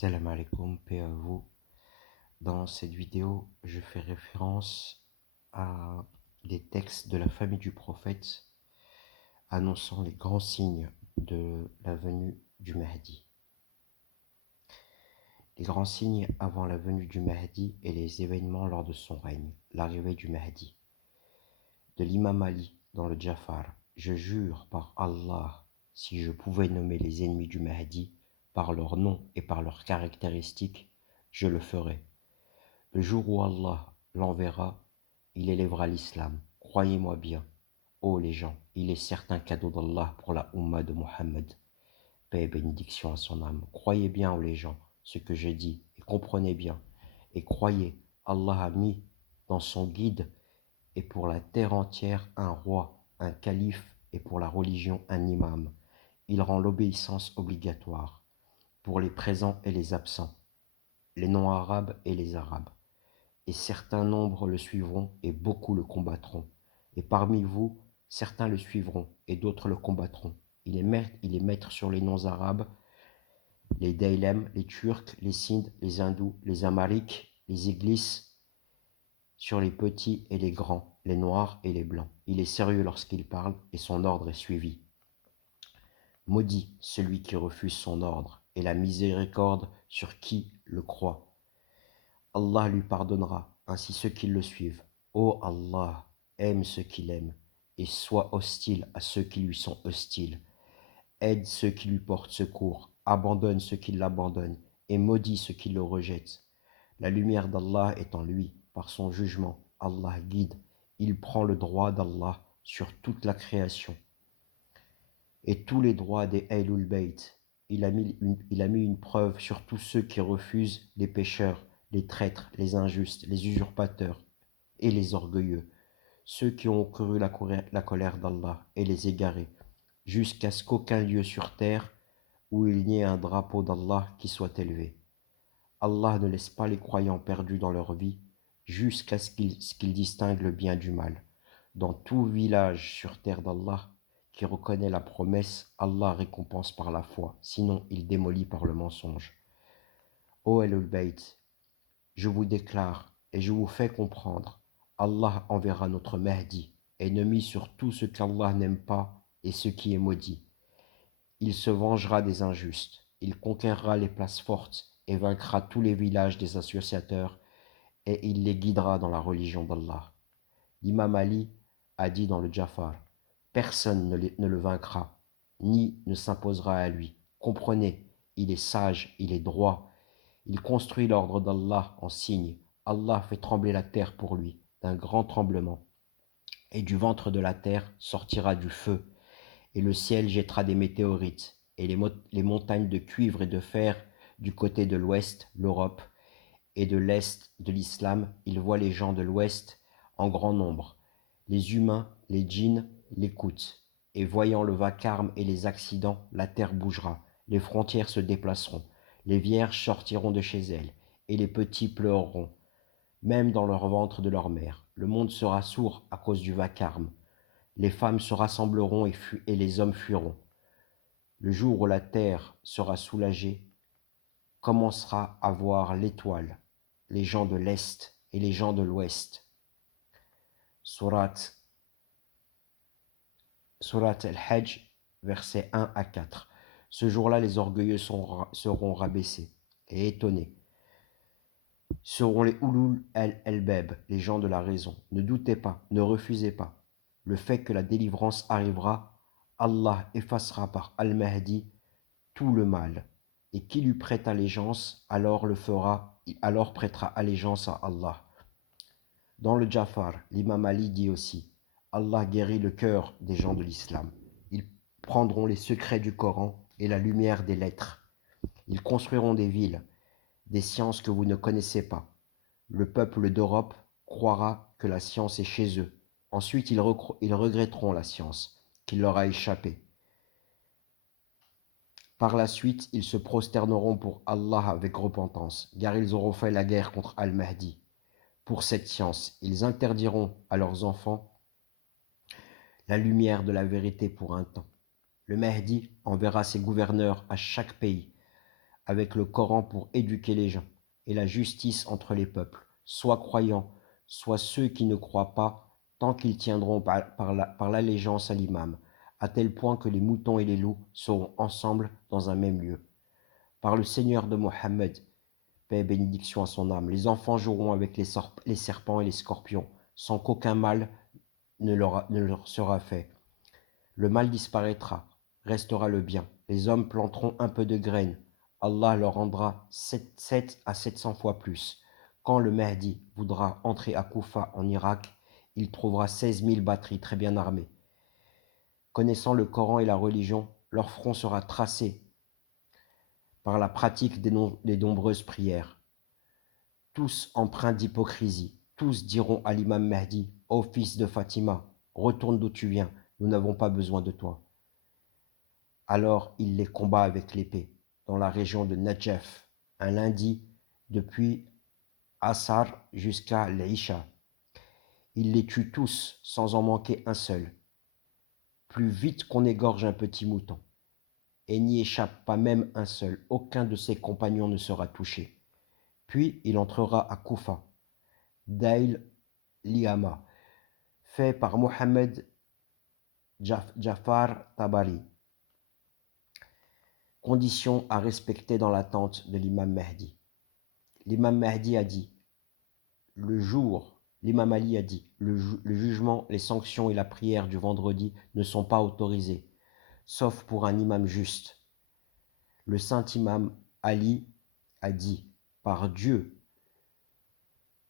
Salam alaikum, paix à vous. Dans cette vidéo, je fais référence à des textes de la famille du prophète annonçant les grands signes de la venue du Mahdi. Les grands signes avant la venue du Mahdi et les événements lors de son règne, l'arrivée du Mahdi. De l'imam Ali dans le Jafar, je jure par Allah, si je pouvais nommer les ennemis du Mahdi par leur nom et par leurs caractéristiques, je le ferais. Le jour où Allah l'enverra, il élèvera l'islam. Croyez-moi bien, ô les gens, il est certain cadeau d'Allah pour la Ummah de Muhammad. Paix et bénédiction à son âme. Croyez bien, ô les gens, ce que j'ai dit, et comprenez bien. Et croyez, Allah a mis dans son guide, et pour la terre entière, un roi, un calife, et pour la religion, un imam. Il rend l'obéissance obligatoire, pour les présents et les absents, les non-arabes et les arabes. Et certains nombres le suivront, et beaucoup le combattront. Et parmi vous, certains le suivront, et d'autres le combattront. Il est maître sur les non-arabes, les Dailem, les Turcs, les Sindes, les Hindous, les Amhariques, les Iglis, sur les petits et les grands, les noirs et les blancs. Il est sérieux lorsqu'il parle, et son ordre est suivi. Maudit celui qui refuse son ordre, et la miséricorde sur qui le croit. Allah lui pardonnera, ainsi ceux qui le suivent. Ô Allah, aime ceux qu'il aime, et sois hostile à ceux qui lui sont hostiles. Aide ceux qui lui portent secours, abandonne ceux qui l'abandonnent, et maudit ceux qui le rejettent. La lumière d'Allah est en lui, par son jugement, Allah guide, il prend le droit d'Allah sur toute la création. Et tous les droits des Ahlul Bayt, il a mis une preuve sur tous ceux qui refusent les pécheurs, les traîtres, les injustes, les usurpateurs et les orgueilleux, ceux qui ont couru la colère d'Allah et les égarés, jusqu'à ce qu'aucun lieu sur terre où il n'y ait un drapeau d'Allah qui soit élevé. Allah ne laisse pas les croyants perdus dans leur vie, jusqu'à ce qu'ils distinguent le bien du mal. Dans tout village sur terre d'Allah qui reconnaît la promesse, Allah récompense par la foi, sinon il démolit par le mensonge. Ô Ahlul Bayt, je vous déclare et je vous fais comprendre, Allah enverra notre Mahdi, ennemi sur tout ce qu'Allah n'aime pas et ce qui est maudit. Il se vengera des injustes, il conquérera les places fortes et vaincra tous les villages des associateurs, et il les guidera dans la religion d'Allah. L'imam Ali a dit dans le Jafar, personne ne le vaincra, ni ne s'imposera à lui. Comprenez, il est sage, il est droit, il construit l'ordre d'Allah en signe. Allah fait trembler la terre pour lui, d'un grand tremblement. Et du ventre de la terre sortira du feu, et le ciel jettera des météorites, et les montagnes de cuivre et de fer du côté de l'ouest, l'Europe, et de l'est de l'islam, il voit les gens de l'ouest en grand nombre. Les humains, les djinns l'écoutent, et voyant le vacarme et les accidents, la terre bougera, les frontières se déplaceront, les vierges sortiront de chez elles, et les petits pleureront, même dans leur ventre de leur mère. Le monde sera sourd à cause du vacarme. Les femmes se rassembleront et les hommes fuiront. Le jour où la terre sera soulagée, commencera à voir l'étoile, les gens de l'Est et les gens de l'Ouest. Surat Al-Hajj, versets 1 à 4. Ce jour-là, les orgueilleux seront rabaissés et étonnés. Seront les Ulul al-Albab, les gens de la raison. Ne doutez pas, ne refusez pas. Le fait que la délivrance arrivera, Allah effacera par Al-Mahdi tout le mal. Et qui lui prête allégeance, alors prêtera allégeance à Allah. Dans le Jafar, l'imam Ali dit aussi, Allah guérit le cœur des gens de l'islam. Ils prendront les secrets du Coran et la lumière des lettres. Ils construiront des villes, des sciences que vous ne connaissez pas. Le peuple d'Europe croira que la science est chez eux. Ensuite, ils regretteront la science qui leur a échappé. Par la suite, ils se prosterneront pour Allah avec repentance, car ils auront fait la guerre contre Al-Mahdi. Pour cette science, ils interdiront à leurs enfants la lumière de la vérité pour un temps. Le Mahdi enverra ses gouverneurs à chaque pays, avec le Coran pour éduquer les gens, et la justice entre les peuples, soit croyants, soit ceux qui ne croient pas, tant qu'ils tiendront par l'allégeance à l'imam, à tel point que les moutons et les loups seront ensemble dans un même lieu. Par le Seigneur de Mohammed, paix et bénédiction à son âme, les enfants joueront avec les serpents et les scorpions, sans qu'aucun mal ne leur sera fait. Le mal disparaîtra, restera le bien. Les hommes planteront un peu de graines. Allah leur rendra 7 à 700 fois plus. Quand le Mahdi voudra entrer à Koufa en Irak, il trouvera 16 000 batteries très bien armées. Connaissant le Coran et la religion, leur front sera tracé par la pratique des nombreuses prières. Tous empreints d'hypocrisie, tous diront à l'imam Mahdi, ô fils de Fatima, retourne d'où tu viens, nous n'avons pas besoin de toi. Alors il les combat avec l'épée, dans la région de Najaf, un lundi, depuis Asar jusqu'à l'Isha. Il les tue tous, sans en manquer un seul, plus vite qu'on égorge un petit mouton. Et n'y échappe pas même un seul, aucun de ses compagnons ne sera touché. Puis il entrera à Koufa, Dail Liyama, fait par Mohammed Jafar Tabari. Conditions à respecter dans l'attente de l'imam Mahdi. L'imam Mahdi a dit, l'imam Ali a dit, le jugement, les sanctions et la prière du vendredi ne sont pas autorisés, sauf pour un imam juste. Le saint imam Ali a dit, par Dieu,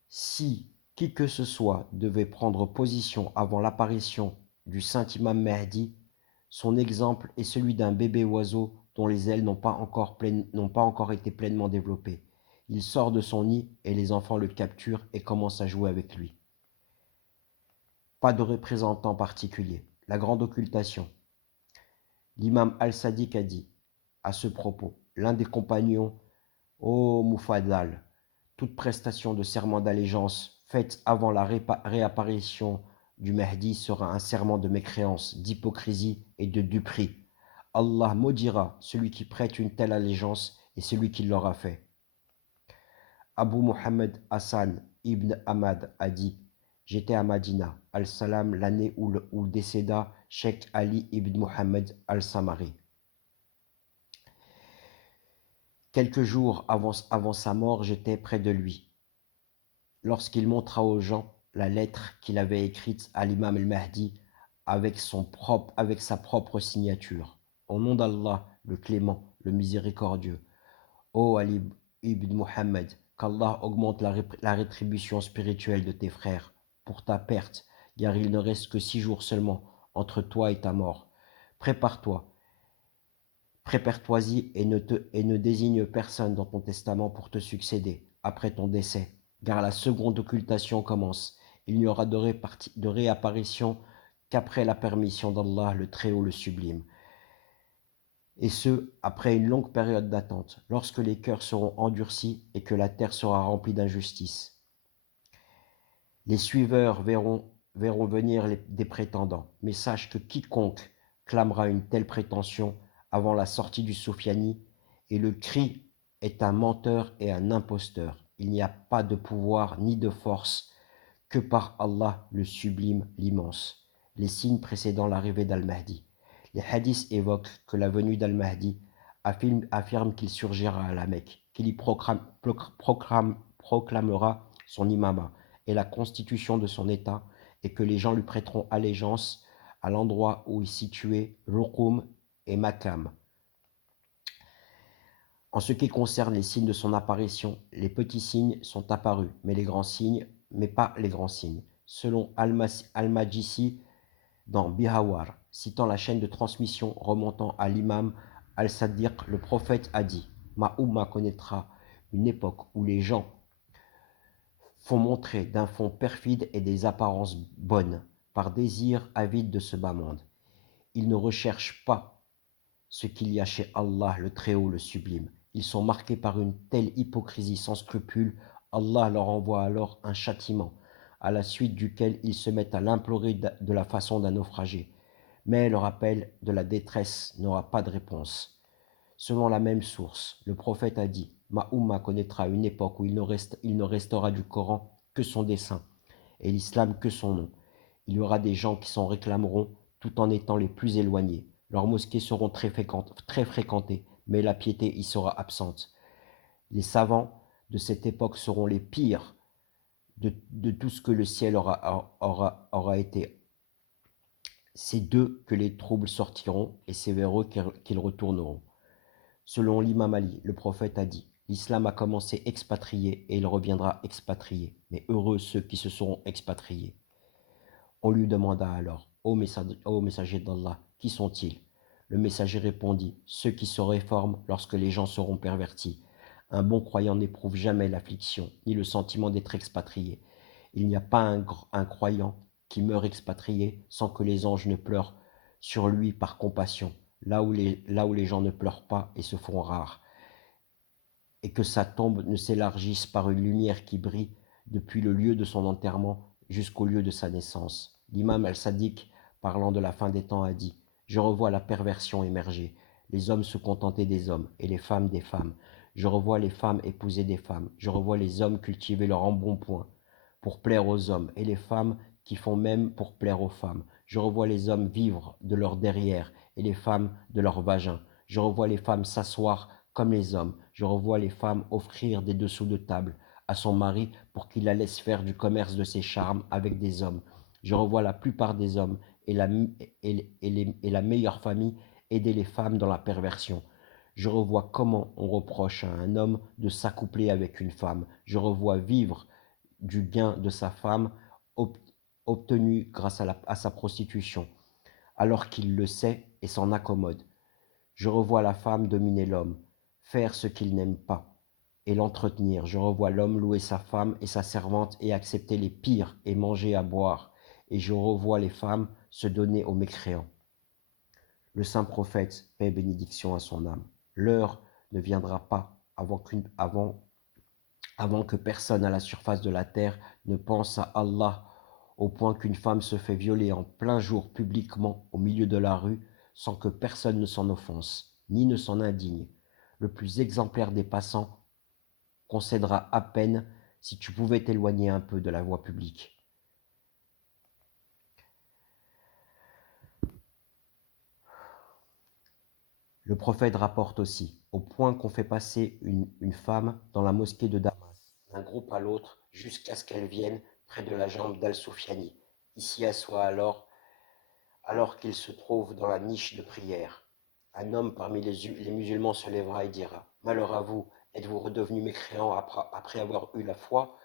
si qui que ce soit devait prendre position avant l'apparition du saint imam Mahdi, son exemple est celui d'un bébé oiseau dont les ailes n'ont pas encore été pleinement développées. Il sort de son nid et les enfants le capturent et commencent à jouer avec lui. Pas de représentant particulier. La grande occultation. L'imam al-Sadiq a dit à ce propos, l'un des compagnons, ô Mufaddal, toute prestation de serment d'allégeance faite avant la réapparition du Mahdi sera un serment de mécréance, d'hypocrisie et de duperie. Allah maudira celui qui prête une telle allégeance et celui qui l'aura fait. Abu Muhammad Hassan ibn Ahmad a dit, j'étais à Madina, al-Salam, l'année où décéda Sheikh Ali ibn Muhammad al-Samari. Quelques jours avant sa mort, j'étais près de lui. Lorsqu'il montra aux gens la lettre qu'il avait écrite à l'imam al-Mahdi avec sa propre signature. Au nom d'Allah, le clément, le miséricordieux. Ô Ali ibn Muhammad, qu'Allah augmente la rétribution spirituelle de tes frères pour ta perte, car il ne reste que 6 jours seulement entre toi et ta mort. Prépare-toi-y et ne désigne personne dans ton testament pour te succéder après ton décès, car la seconde occultation commence. Il n'y aura de réapparition qu'après la permission d'Allah, le Très-Haut, le Sublime. Et ce, après une longue période d'attente, lorsque les cœurs seront endurcis et que la terre sera remplie d'injustice. Les suiveurs verront venir des prétendants, mais sache que quiconque clamera une telle prétention avant la sortie du Soufiani, et le cri est un menteur et un imposteur. Il n'y a pas de pouvoir ni de force que par Allah le sublime, l'immense. Les signes précédant l'arrivée d'Al-Mahdi. Les hadiths évoquent que la venue d'Al-Mahdi affirme qu'il surgira à la Mecque, qu'il y proclamera son imama et la constitution de son État, et que les gens lui prêteront allégeance à l'endroit où est situé Ruqum et Makam. En ce qui concerne les signes de son apparition, les petits signes sont apparus, mais pas les grands signes. Selon Al-Majisi dans Bihawar, citant la chaîne de transmission remontant à l'imam Al-Sadiq, le prophète a dit « Ma Ummah connaîtra une époque où les gens font montrer d'un fond perfide et des apparences bonnes, par désir avide de ce bas monde. Ils ne recherchent pas ce qu'il y a chez Allah, le Très-Haut, le Sublime. Ils sont marqués par une telle hypocrisie sans scrupule, Allah leur envoie alors un châtiment, à la suite duquel ils se mettent à l'implorer de la façon d'un naufragé. Mais leur appel de la détresse n'aura pas de réponse. Selon la même source, le prophète a dit: Ma Oumma connaîtra une époque où il ne restera du Coran que son dessin, et l'islam que son nom. Il y aura des gens qui s'en réclameront tout en étant les plus éloignés. Leurs mosquées seront très fréquentées, mais la piété y sera absente. Les savants de cette époque seront les pires de tout ce que le ciel aura été. C'est d'eux que les troubles sortiront, et c'est vers eux qu'ils retourneront. Selon l'imam Ali, le prophète a dit: L'islam a commencé expatrié et il reviendra expatrié, mais heureux ceux qui se seront expatriés. On lui demanda alors: Ô messager d'Allah, qui sont-ils? Le messager répondit: Ceux qui se réforment lorsque les gens seront pervertis. Un bon croyant n'éprouve jamais l'affliction, ni le sentiment d'être expatrié. Il n'y a pas un croyant qui meurt expatrié sans que les anges ne pleurent sur lui par compassion, là où les gens ne pleurent pas et se font rares, et que sa tombe ne s'élargisse par une lumière qui brille depuis le lieu de son enterrement jusqu'au lieu de sa naissance. L'imam al-Sadiq, parlant de la fin des temps, a dit: Je revois la perversion émerger, les hommes se contenter des hommes et les femmes des femmes. Je revois les femmes épouser des femmes, je revois les hommes cultiver leur embonpoint pour plaire aux hommes, et les femmes qui font même pour plaire aux femmes. Je revois les hommes vivre de leur derrière, et les femmes de leur vagin. Je revois les femmes s'asseoir comme les hommes. Je revois les femmes offrir des dessous de table à son mari pour qu'il la laisse faire du commerce de ses charmes avec des hommes. Je revois la plupart des hommes et la meilleure famille aider les femmes dans la perversion. Je revois comment on reproche à un homme de s'accoupler avec une femme. Je revois vivre du gain de sa femme obtenu grâce à sa prostitution, alors qu'il le sait et s'en accommode. Je revois la femme dominer l'homme, faire ce qu'il n'aime pas, et l'entretenir. Je revois l'homme louer sa femme et sa servante et accepter les pires et manger à boire. Et je revois les femmes se donner aux mécréants. Le saint prophète, paix et bénédiction à son âme. L'heure ne viendra pas avant que personne à la surface de la terre ne pense à Allah, au point qu'une femme se fait violer en plein jour publiquement au milieu de la rue sans que personne ne s'en offense, ni ne s'en indigne. Le plus exemplaire des passants concédera à peine si tu pouvais t'éloigner un peu de la voie publique. Le prophète rapporte aussi, au point qu'on fait passer une femme dans la mosquée de Damas, d'un groupe à l'autre, jusqu'à ce qu'elle vienne près de la jambe d'Al-Soufiani. Il s'y assoit alors qu'il se trouve dans la niche de prière. Un homme parmi les musulmans se lèvera et dira: Malheur à vous, êtes-vous redevenus mécréants après avoir eu la foi?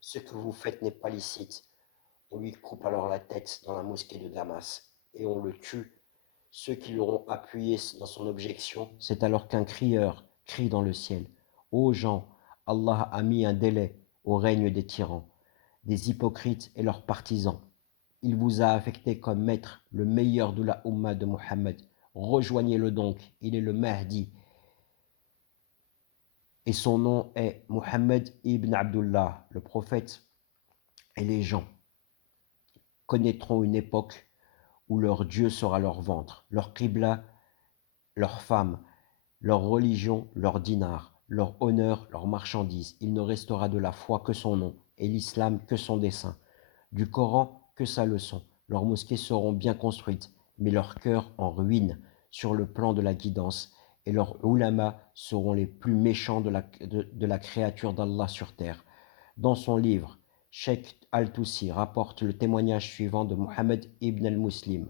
Ce que vous faites n'est pas licite. On lui coupe alors la tête dans la mosquée de Damas, et on le tue. Ceux qui l'auront appuyé dans son objection, c'est alors qu'un crieur crie dans le ciel: Ô gens, Allah a mis un délai au règne des tyrans, des hypocrites et leurs partisans. Il vous a affecté comme maître le meilleur de la Ummah de Muhammad. Rejoignez-le donc, il est le Mahdi, et son nom est Muhammad ibn Abdullah. Le prophète et les gens connaîtront une époque où leur Dieu sera leur ventre, leur qibla, leurs femmes, leur religion, leur dinar, leur honneur, leurs marchandises. Il ne restera de la foi que son nom, et l'islam que son dessein, du Coran que sa leçon. Leurs mosquées seront bien construites, mais leurs cœurs en ruine sur le plan de la guidance, et leurs ulama seront les plus méchants de la créature d'Allah sur terre. Dans son livre, Sheikh Al-Tusi rapporte le témoignage suivant de Mohammed ibn al-Muslim,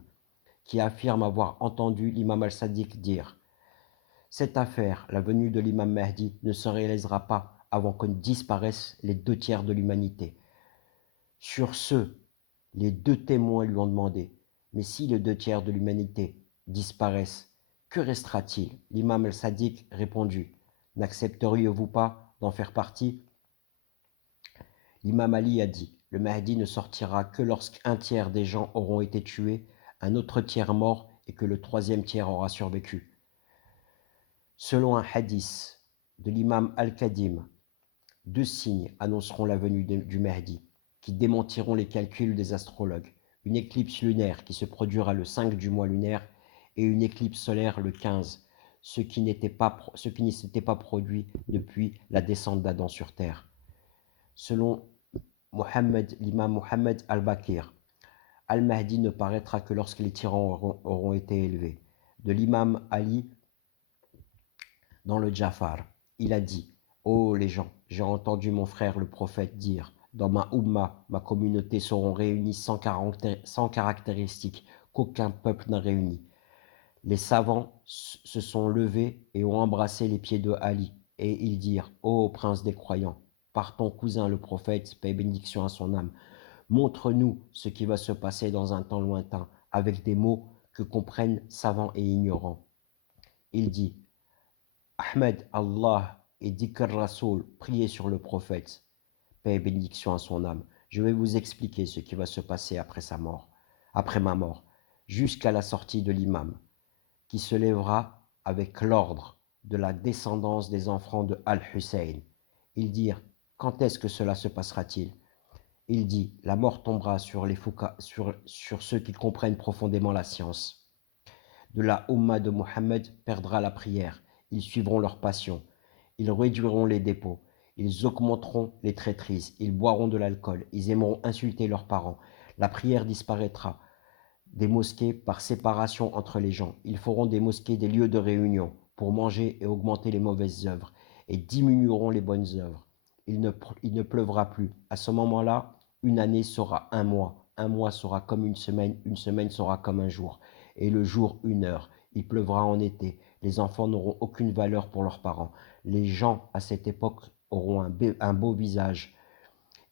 qui affirme avoir entendu l'imam al-Sadiq dire: Cette affaire, la venue de l'imam Mahdi, ne se réalisera pas avant que disparaissent les 2 tiers de l'humanité. Sur ce, les 2 témoins lui ont demandé: Mais si les 2 tiers de l'humanité disparaissent, que restera-t-il? L'imam al-Sadiq répondit: N'accepteriez-vous pas d'en faire partie? L'imam Ali a dit: Le Mahdi ne sortira que lorsqu'un tiers des gens auront été tués, un autre tiers mort et que le 3e tiers aura survécu. Selon un hadith de l'imam Al-Qadim, 2 signes annonceront la venue du Mahdi, qui démentiront les calculs des astrologues: une éclipse lunaire qui se produira le 5 du mois lunaire et une éclipse solaire le 15. ce qui ne s'était pas produit depuis la descente d'Adam sur terre. Selon l'imam Mohammed al-Bakir, Al-Mahdi ne paraîtra que lorsque les tyrans auront été élevés. De l'imam Ali dans le Jafar, il a dit: ô les gens, j'ai entendu mon frère le prophète dire: dans ma Ummah, ma communauté seront réunies sans caractéristiques qu'aucun peuple n'a réunies. Les savants se sont levés et ont embrassé les pieds de Ali, et ils dirent: ô prince des croyants, par ton cousin le prophète, paix et bénédiction à son âme, montre-nous ce qui va se passer dans un temps lointain, avec des mots que comprennent savants et ignorants. Il dit: Ahmed, Allah et Dhikr Rasoul, priez sur le prophète, paix et bénédiction à son âme. Je vais vous expliquer ce qui va se passer après ma mort, jusqu'à la sortie de l'imam, qui se lèvera avec l'ordre de la descendance des enfants de Al-Hussein. Ils dirent: quand est-ce que cela se passera-t-il? Il dit: la mort tombera sur ceux qui comprennent profondément la science. De la Ummah de Mohammed perdra la prière. Ils suivront leur passion. Ils réduiront les dépôts. Ils augmenteront les traîtrises. Ils boiront de l'alcool. Ils aimeront insulter leurs parents. La prière disparaîtra des mosquées par séparation entre les gens. Ils feront des mosquées des lieux de réunion pour manger et augmenter les mauvaises œuvres et diminueront les bonnes œuvres. Il ne pleuvra plus. À ce moment-là, une année sera un mois sera comme une semaine sera comme un jour, et le jour une heure. Il pleuvra en été. Les enfants n'auront aucune valeur pour leurs parents. Les gens à cette époque auront un beau visage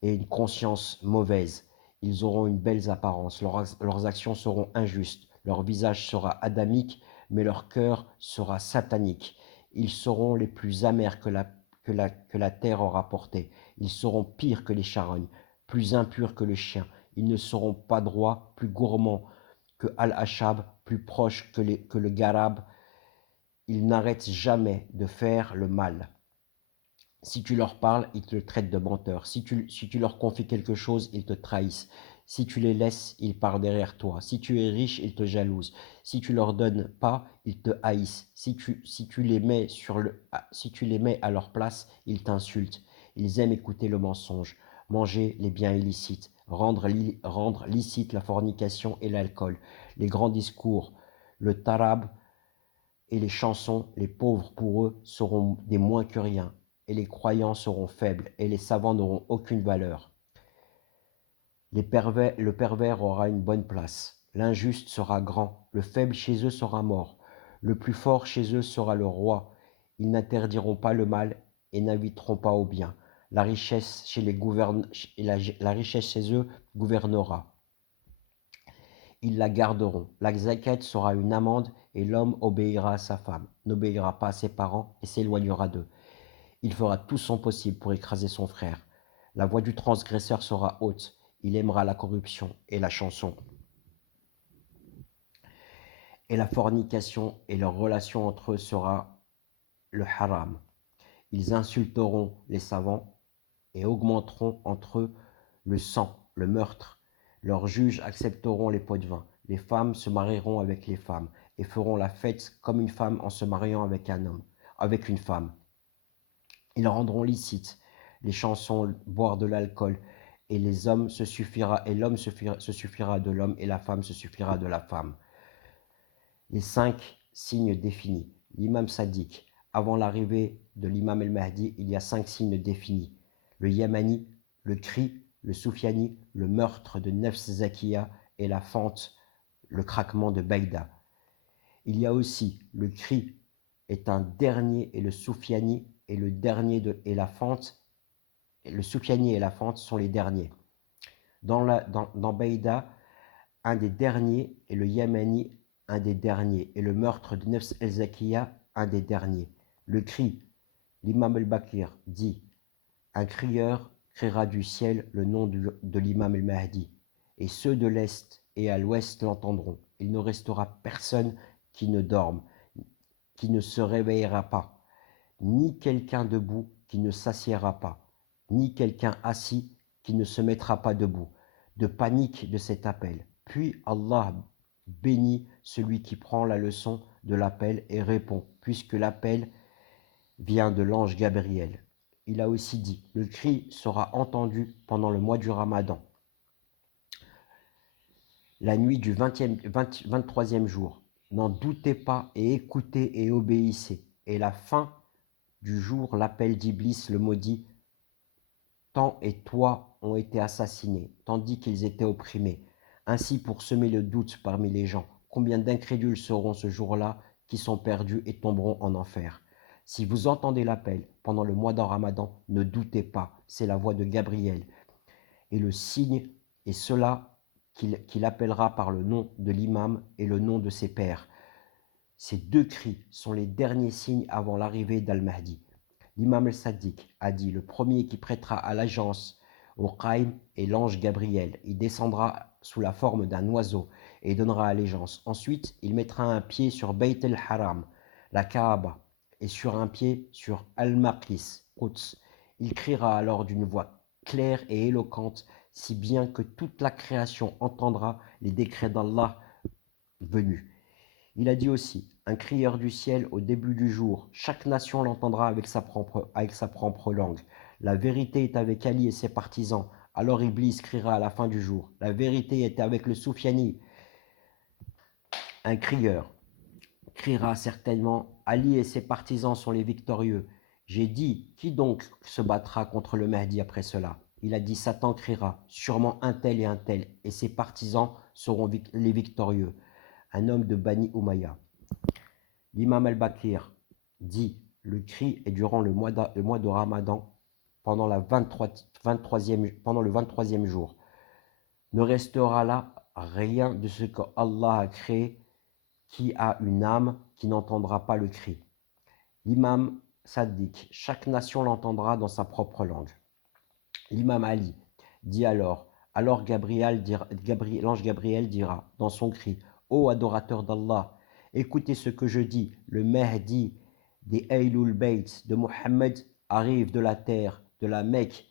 et une conscience mauvaise. Ils auront une belle apparence, leurs actions seront injustes, leur visage sera adamique, mais leur cœur sera satanique. Ils seront les plus amers que la terre aura portés. Ils seront pires que les charognes, plus impurs que le chien. Ils ne seront pas droits, plus gourmands que Al-Ashab, plus proches que le Garab. Ils n'arrêtent jamais de faire le mal. Si tu leur parles, ils te traitent de menteur. Si tu leur confies quelque chose, ils te trahissent. Si tu les laisses, ils parlent derrière toi. Si tu es riche, ils te jalousent. Si tu leur donnes pas, ils te haïssent. Si tu les mets si tu les mets à leur place, ils t'insultent. Ils aiment écouter le mensonge, manger les biens illicites, rendre licite la fornication et l'alcool, les grands discours, le tarab et les chansons. Les pauvres pour eux seront des moins que rien, et les croyants seront faibles, et les savants n'auront aucune valeur. Le pervers aura une bonne place, l'injuste sera grand, le faible chez eux sera mort, le plus fort chez eux sera le roi. Ils n'interdiront pas le mal et n'inviteront pas au bien. La richesse la richesse chez eux gouvernera. Ils la garderont. La zakat sera une amende, et l'homme obéira à sa femme, n'obéira pas à ses parents et s'éloignera d'eux. Il fera tout son possible pour écraser son frère. La voix du transgresseur sera haute. Il aimera la corruption et la chanson, et la fornication, et leur relation entre eux sera le haram. Ils insulteront les savants et augmenteront entre eux le sang, le meurtre. Leurs juges accepteront les pots de vin. Les femmes se marieront avec les femmes et feront la fête comme une femme en se mariant avec un homme, avec une femme. Ils rendront licite les chansons, boire de l'alcool, et l'homme se suffira de l'homme, et la femme se suffira de la femme. Les 5 signes définis. L'imam Sadiq. Avant l'arrivée de l'imam el-Mahdi, il y a 5 signes définis. Le Yamani, le cri, le Soufiani, le meurtre de Nefs Zakiya et la fente, le craquement de Baïda. Il y a aussi le cri est un dernier, et le Soufiani et le dernier et la fente. Le Soufiani et la fente sont les derniers. Dans Baïda, un des derniers, et le Yamani, un des derniers, et le meurtre de Nefs el-Zakiya, un des derniers. Le cri, l'imam el-Bakir dit: un crieur criera du ciel le nom de l'imam el-Mahdi, et ceux de l'est et à l'ouest l'entendront. Il ne restera personne qui ne dorme, qui ne se réveillera pas, ni quelqu'un debout qui ne s'assiera pas, ni quelqu'un assis qui ne se mettra pas debout, de panique de cet appel. Puis Allah Béni celui qui prend la leçon de l'appel et répond, puisque l'appel vient de l'ange Gabriel. Il a aussi dit, le cri sera entendu pendant le mois du Ramadan, la nuit du 23e jour. N'en doutez pas et écoutez et obéissez. Et la fin du jour, l'appel d'Iblis, le maudit, tant et toi ont été assassinés, tandis qu'ils étaient opprimés. Ainsi pour semer le doute parmi les gens. Combien d'incrédules seront ce jour-là qui sont perdus et tomberont en enfer. Si vous entendez l'appel pendant le mois d'un Ramadan, ne doutez pas, c'est la voix de Gabriel. Et le signe est cela qu'il appellera par le nom de l'imam et le nom de ses pères. Ces deux cris sont les derniers signes avant l'arrivée d'Al-Mahdi. L'imam al-Sadiq a dit, le premier qui prêtera allégeance au Qaïm est l'ange Gabriel. Il descendra sous la forme d'un oiseau et donnera allégeance. Ensuite, il mettra un pied sur Bayt al-Haram, la Kaaba, et sur un pied sur Al-Maqis, Quds. Il criera alors d'une voix claire et éloquente, si bien que toute la création entendra les décrets d'Allah venus. Il a dit aussi, un crieur du ciel au début du jour, chaque nation l'entendra avec sa propre langue. La vérité est avec Ali et ses partisans, alors Iblis criera à la fin du jour. La vérité est avec le Soufiani. Un crieur criera certainement, Ali et ses partisans sont les victorieux. J'ai dit, qui donc se battra contre le Mahdi après cela? Il a dit, Satan criera, sûrement un tel, et ses partisans seront les victorieux. Un homme de Bani Umayya. L'imam al-Bakir dit, le cri est durant le mois de Ramadan, pendant le 23e jour. Ne restera là rien de ce que Allah a créé qui a une âme qui n'entendra pas le cri. L'imam Sadiq, chaque nation l'entendra dans sa propre langue. L'imam Ali dit alors l'ange Gabriel dira dans son cri, ô adorateur d'Allah, écoutez ce que je dis, le Mahdi des Ahlul Bayt de Mohammed arrive de la terre, de la Mecque,